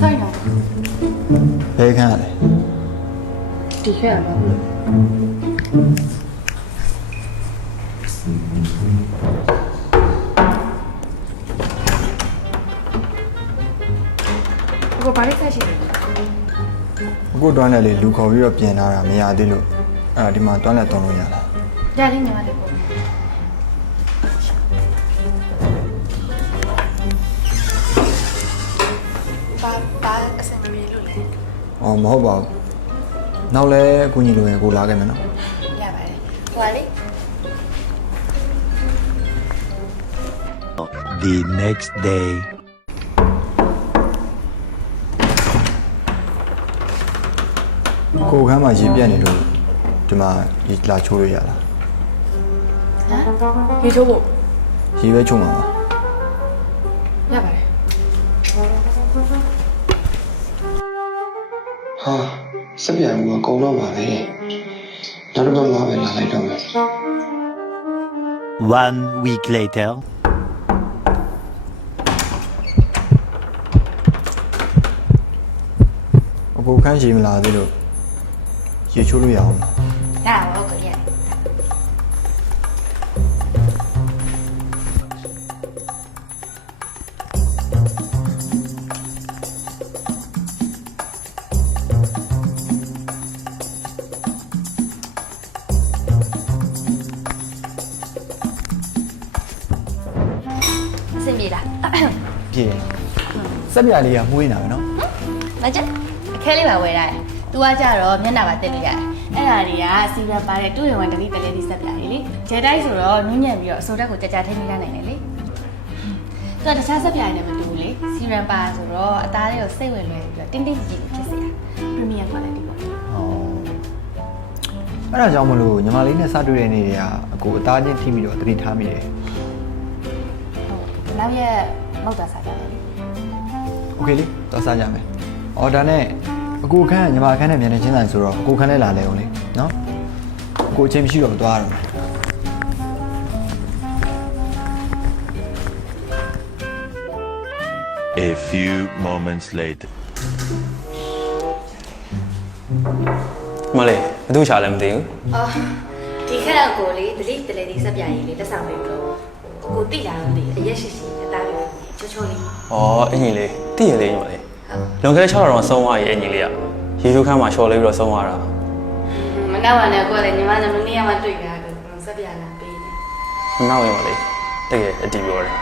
ဆိုင်တော့ဘယ်ခန်းရလဲဒီခဲ့ရမှာဘူးလို့ကိုဘာလို့ဆက်ရှိလဲအခုတွန်းတယ်လေလူခေါ်ပြီးတော့ပြင်လာတာမရသေးလို့အဲ့ဒါဒီမှာတွန်းလက်တုံးလို့ရလားရလေးညီမလေးပေါ့ အော်မဟုတ်ပါဘူးနောက်လဲအခုညီလိုရင်ကိုလာခဲ့မယ်နော်ရပါတယ်ဟိုကလေ The next day. ကိုခန်းမှာရေပြက်နေလို့ဒီမှာရေလာချိုးလို့ရလားဟမ်ရေချိုးဖို့ရေပဲချိုးမှာပါရပါတယ် စက်ပြန်မှုကကုံတော့ပါပဲနောက်တစ်ပတ်မှပဲလာလိုက်တော့မယ် One week later. အခုခန်းရေမလာသေးလို့ရေချိုးလို့ရအောင်လားရပါတော့ကိုရ ဆင်ပြေလားပြေစက်ပြလေးကမှုေးနေတာပဲနော်မကြအခဲလေးပါဝယ်ရတယ်။ तू ကကြတော့မျက်နှာပါတက်လို့ရတယ်။အဲ့ဒါတွေကစီရန်ပါတဲ့တူရင်ဝန်တတိတလေးလေးစက်ပြလေးလေ။ဂျဲတိုက်ဆိုတော့နူးညံ့ပြီးတော့အစိုးတက်ကိုကြကြထိမိထားနိုင်တယ်လေ။ तू ကတခြားစက်ပြလေးနဲ့မတူဘူးလေ။စီရန်ပါဆိုတော့အသားလေးကိုစိတ်ဝင်လွယ်ပြီးတော့တင်းတင်းကြည်ကြည်ဖြစ်စေတာ။ premium quality ပေါ့။ဟောအဲ့ဒါကြောင့်မလို့ညီမလေးနဲ့စတွေ့တဲ့နေ့တွေကအကိုအသားချင်းထိမိတော့တတိထားမိတယ်ဟုတ် နောက်ရက်မောက်တာစားကြတယ်လေ โอเคလေတော့စားကြမယ်အော်ဒါနဲ့အကိုခန်းကညီမခန်းနဲ့မြန်နေချင်းဆိုင်ဆိုတော့အကိုခန်းနဲ့လာလဲအောင်လေနော်အကိုအချိန်မရှိတော့သွားရတော့မယ် A few moments later. မလေးဘသူရှာလဲမသိဘူး အော်ဒီခက်ကိုလေတတိတလေးလေးစက်ပြလေးလေးတက်ဆောင်ပြီးတော့ ကိုတိလာတော့လေအရက်ရှိရှိအသားလေးချိုးချိုးလေး။အော်အင်ကြီးလေးတည့်ရလေးညီမလေး။လွန်ခဲ့တဲ့6လတော့ဆုံးသွားရဲ့အင်ကြီးလေးကရေချိုးခန်းမှာရှော်လေးပြီးတော့ဆုံးသွားတာမနောက်ပါနဲ့ကိုလည်းညီမနဲ့မနေ့ကမှတွေ့ကြတယ်စက်ပြလာပေးတယ်။မနောက်ရင်မလေးတကယ်အတီးပြောတယ်